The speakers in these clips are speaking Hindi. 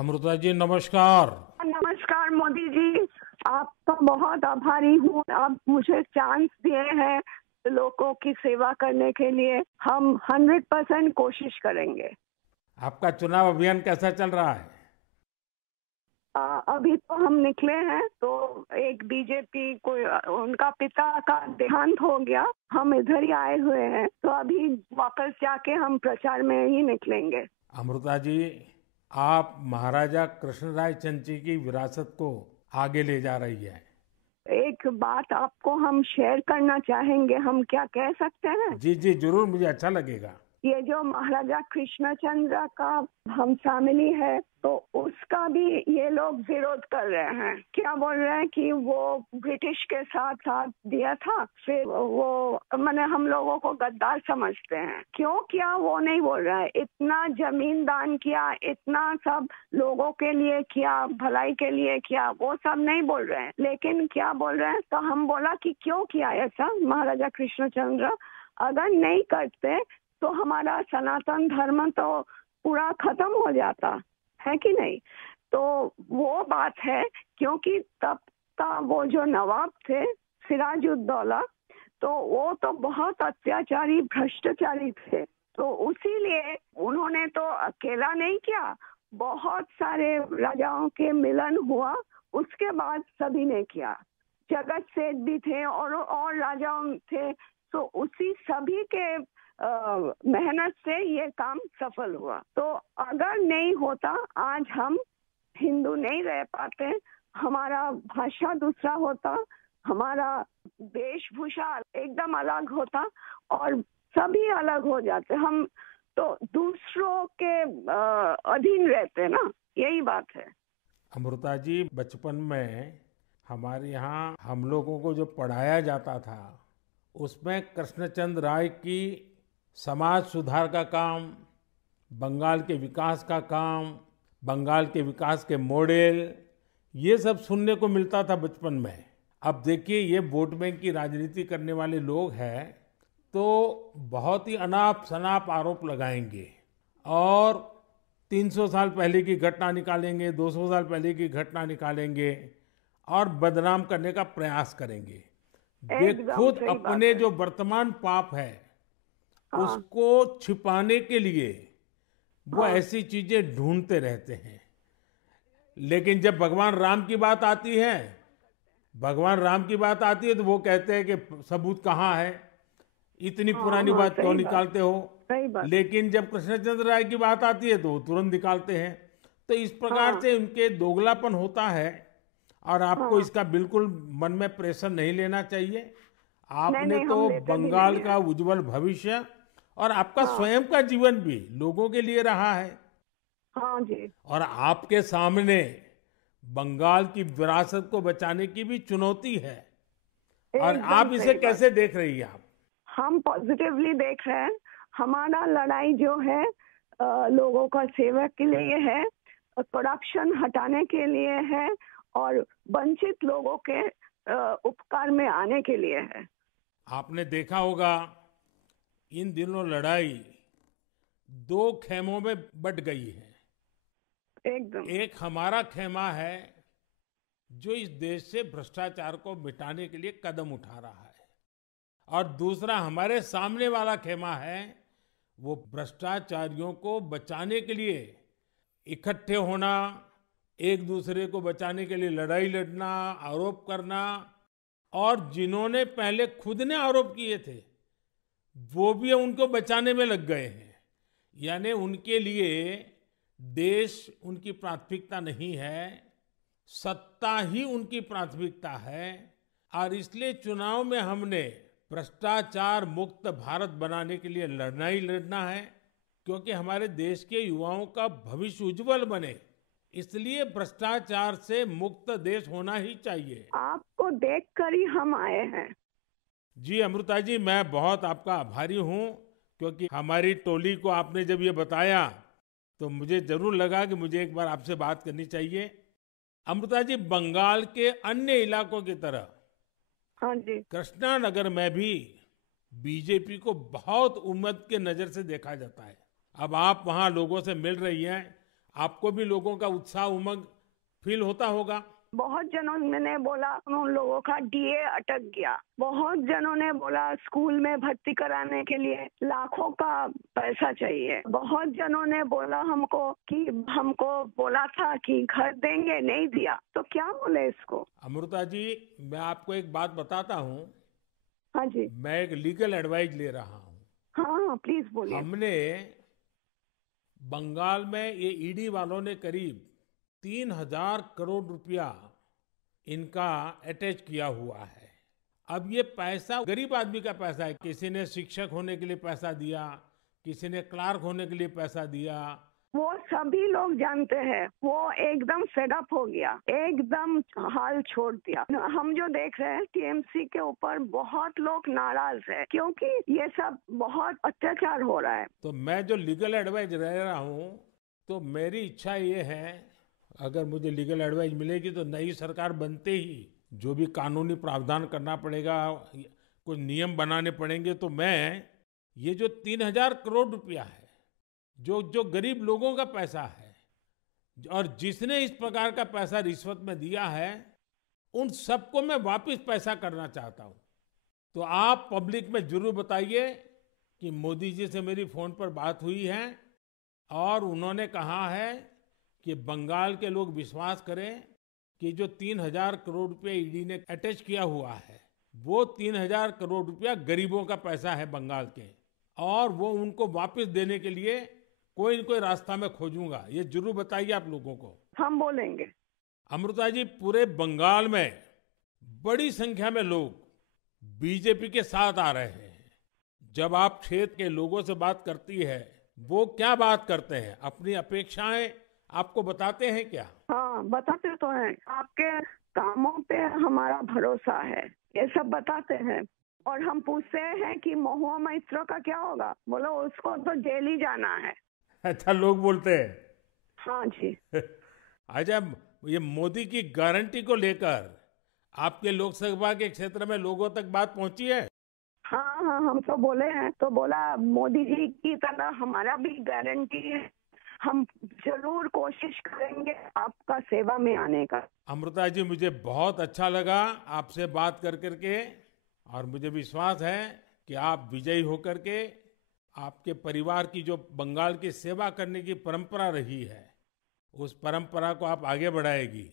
अमृता जी नमस्कार। नमस्कार मोदी जी। आपका बहुत आभारी हूँ। आप मुझे चांस दिए हैं लोगों की सेवा करने के लिए। हम 100% कोशिश करेंगे। आपका चुनाव अभियान कैसा चल रहा है? अभी तो हम निकले हैं तो एक बीजेपी कोई उनका पिता का देहांत हो गया। हम इधर ही आए हुए हैं तो अभी वापस जाके हम प्रचार में ही निकलेंगे। अमृता जी, आप महाराजा कृष्णराय चंद जी की विरासत को आगे ले जा रही है। एक बात आपको हम शेयर करना चाहेंगे। हम क्या कह सकते हैं? जी जी जरूर, मुझे अच्छा लगेगा। ये जो महाराजा कृष्णचंद्र का हम फैमिली है तो उसका भी ये लोग विरोध कर रहे हैं। क्या बोल रहे हैं कि वो ब्रिटिश के साथ साथ दिया था, फिर वो मैंने हम लोगों को गद्दार समझते हैं। क्यों किया वो नहीं बोल रहा है। इतना जमीन दान किया, इतना सब लोगों के लिए किया, भलाई के लिए किया, वो सब नहीं बोल रहे हैं। लेकिन क्या बोल रहे हैं तो हम बोला कि क्यों किया ऐसा महाराजा कृष्णचंद्र। अगर नहीं करते तो हमारा सनातन धर्म तो पूरा खत्म हो जाता है कि नहीं। तो वो बात है क्योंकि तब का वो जो नवाब थे सिराजुद्दौला, तो वो तो बहुत अत्याचारी भ्रष्टाचारी थे। तो उसीलिए उन्होंने तो अकेला नहीं किया, बहुत सारे राजाओं के मिलन हुआ, उसके बाद सभी ने किया। जगत सेठ भी थे और राजाओं थे। तो उसी सभी के मेहनत से ये काम सफल हुआ। तो अगर नहीं होता आज हम हिंदू नहीं रह पाते। हमारा भाषा दूसरा होता, हमारा वेशभूषा एकदम अलग होता और सभी अलग हो जाते। हम तो दूसरों के अधीन रहते ना, यही बात है। अमृता जी, बचपन में हमारे यहाँ हम लोगों को जो पढ़ाया जाता था उसमें कृष्णचंद्र राय की समाज सुधार का काम, बंगाल के विकास का काम, बंगाल के विकास के मॉडल, ये सब सुनने को मिलता था बचपन में। अब देखिए, ये वोट बैंक की राजनीति करने वाले लोग हैं तो बहुत ही अनाप शनाप आरोप लगाएंगे और 300 साल पहले की घटना निकालेंगे, 200 साल पहले की घटना निकालेंगे और बदनाम करने का प्रयास करेंगे। वे एकदम खुद सही बात अपने है। जो वर्तमान पाप है हाँ उसको छिपाने के लिए वो हाँ। ऐसी चीजें ढूंढते रहते हैं। लेकिन जब भगवान राम की बात आती है तो वो कहते हैं कि सबूत कहाँ है, इतनी हाँ पुरानी हाँ बात क्यों सही बात। निकालते हो। सही बात। लेकिन जब कृष्णचंद्र राय की बात आती है तो वो तुरंत निकालते हैं। तो इस प्रकार हाँ से उनके दोगलापन होता है और आपको हाँ। इसका बिल्कुल मन में प्रेशर नहीं लेना चाहिए। नहीं आपने नहीं, हम तो लेते भी बंगाल नहीं का है। उज्जवल भविष्य और आपका हाँ स्वयं का जीवन भी लोगों के लिए रहा है। हाँ जी। और आपके सामने बंगाल की विरासत को बचाने की भी चुनौती है। और एकदम आप इसे सही बात। कैसे देख रही हैं आप? हम पॉजिटिवली देख रहे हैं। हमारा लड़ाई जो है लोगों का सेवा के लिए है, करप्शन हटाने के लिए है और वंचित लोगों के उपकार में आने के लिए है। आपने देखा होगा, इन दिनों लड़ाई दो खेमों में बट गई है। एकदम। एक हमारा खेमा है जो इस देश से भ्रष्टाचार को मिटाने के लिए कदम उठा रहा है, और दूसरा हमारे सामने वाला खेमा है, वो भ्रष्टाचारियों को बचाने के लिए इकट्ठे होना, एक दूसरे को बचाने के लिए लड़ाई लड़ना, आरोप करना। और जिन्होंने पहले खुद ने आरोप किए थे वो भी उनको बचाने में लग गए हैं। यानी उनके लिए देश उनकी प्राथमिकता नहीं है, सत्ता ही उनकी प्राथमिकता है। और इसलिए चुनाव में हमने भ्रष्टाचार मुक्त भारत बनाने के लिए लड़ना ही लड़ना है, क्योंकि हमारे देश के युवाओं का भविष्य उज्जवल बने, इसलिए भ्रष्टाचार से मुक्त देश होना ही चाहिए। आपको देखकर ही हम आए हैं। जी अमृता जी, मैं बहुत आपका आभारी हूँ, क्योंकि हमारी टोली को आपने जब ये बताया तो मुझे जरूर लगा कि मुझे एक बार आपसे बात करनी चाहिए। अमृता जी, बंगाल के अन्य इलाकों की तरह हाँ जी। कृष्णा नगर में भी बीजेपी को बहुत उम्मीद के नजर से देखा जाता है। अब आप वहां लोगों से मिल रही हैं आपको भी लोगों का उत्साह उमंग फील होता होगा। बहुत जनों ने बोला उन लोगों का डीए अटक गया। बहुत जनों ने बोला स्कूल में भर्ती कराने के लिए लाखों का पैसा चाहिए। बहुत जनों ने बोला हमको कि हमको बोला था कि घर देंगे, नहीं दिया। तो क्या बोले इसको। अमृता जी, मैं आपको एक बात बताता हूँ। हाँ जी। मैं एक लीगल एडवाइस ले रहा हूँ। हाँ हाँ, प्लीज बोलिए। हमने बंगाल में ये ईडी वालों ने करीब 3,000 करोड़ रुपया इनका अटैच किया हुआ है। अब ये पैसा गरीब आदमी का पैसा है। किसी ने शिक्षक होने के लिए पैसा दिया, किसी ने क्लार्क होने के लिए पैसा दिया। वो सभी लोग जानते हैं। वो एकदम फेडअप हो गया, एकदम हाल छोड़ दिया। हम जो देख रहे हैं टीएमसी के ऊपर बहुत लोग नाराज है क्योंकि ये सब बहुत अत्याचार हो रहा है। तो मैं जो लीगल एडवाइस ले रहा हूँ, तो मेरी इच्छा ये है, अगर मुझे लीगल एडवाइस मिलेगी तो नई सरकार बनते ही जो भी कानूनी प्रावधान करना पड़ेगा, कुछ नियम बनाने पड़ेंगे, तो मैं ये जो 3,000 करोड़ रुपया है, जो जो गरीब लोगों का पैसा है और जिसने इस प्रकार का पैसा रिश्वत में दिया है, उन सबको मैं वापस पैसा करना चाहता हूं। तो आप पब्लिक में जरूर बताइए कि मोदी जी से मेरी फोन पर बात हुई है और उन्होंने कहा है कि बंगाल के लोग विश्वास करें कि जो 3,000 करोड़ रुपया ईडी ने अटैच किया हुआ है, वो 3,000 करोड़ रुपया गरीबों का पैसा है बंगाल के, और वो उनको वापस देने के लिए कोई न कोई रास्ता मैं खोजूंगा। ये जरूर बताइए आप लोगों को। हम बोलेंगे। अमृता जी, पूरे बंगाल में बड़ी संख्या में लोग बीजेपी के साथ आ रहे हैं। जब आप क्षेत्र के लोगों से बात करती है, वो क्या बात करते हैं? अपनी अपेक्षाएं आपको बताते हैं क्या? हाँ, बताते तो हैं। आपके कामों पे हमारा भरोसा है, ये सब बताते हैं। और हम पूछते हैं कि महुआ मैत्रो का क्या होगा, बोलो उसको तो जेल ही जाना है। अच्छा, लोग बोलते हैं। हाँ जी। अच्छा, ये मोदी की गारंटी को लेकर आपके लोकसभा के क्षेत्र में लोगों तक बात पहुंची है? हाँ हाँ, हम तो बोले हैं। तो बोला मोदी जी की तरह हमारा भी गारंटी है, हम जरूर कोशिश करेंगे आपका सेवा में आने का। अमृता जी, मुझे बहुत अच्छा लगा आपसे बात कर करके, और मुझे विश्वास है कि आप विजयी होकर के आपके परिवार की जो बंगाल की सेवा करने की परंपरा रही है, उस परंपरा को आप आगे बढ़ाएगी।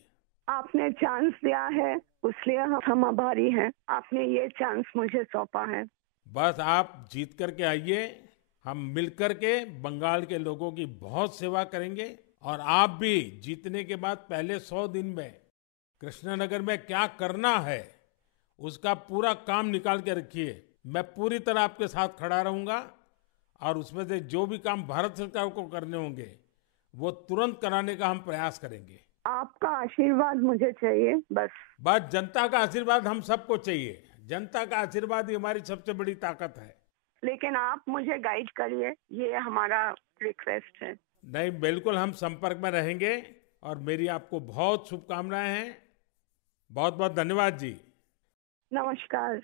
आपने चांस दिया है, इसलिए हम आभारी हैं। आपने ये चांस मुझे सौंपा है। बस आप जीत करके आइए, हम मिलकर के बंगाल के लोगों की बहुत सेवा करेंगे। और आप भी जीतने के बाद पहले 100 दिन में कृष्णनगर में क्या करना है, उसका पूरा काम निकाल के रखिए। मैं पूरी तरह आपके साथ खड़ा रहूंगा, और उसमें से जो भी काम भारत सरकार को करने होंगे, वो तुरंत कराने का हम प्रयास करेंगे। आपका आशीर्वाद मुझे चाहिए बस। बस जनता का आशीर्वाद हम सबको चाहिए। जनता का आशीर्वाद ही हमारी सबसे बड़ी ताकत है। लेकिन आप मुझे गाइड करिए, ये हमारा रिक्वेस्ट है। नहीं, बिल्कुल हम संपर्क में रहेंगे, और मेरी आपको बहुत शुभकामनाएं हैं। बहुत बहुत धन्यवाद जी। नमस्कार।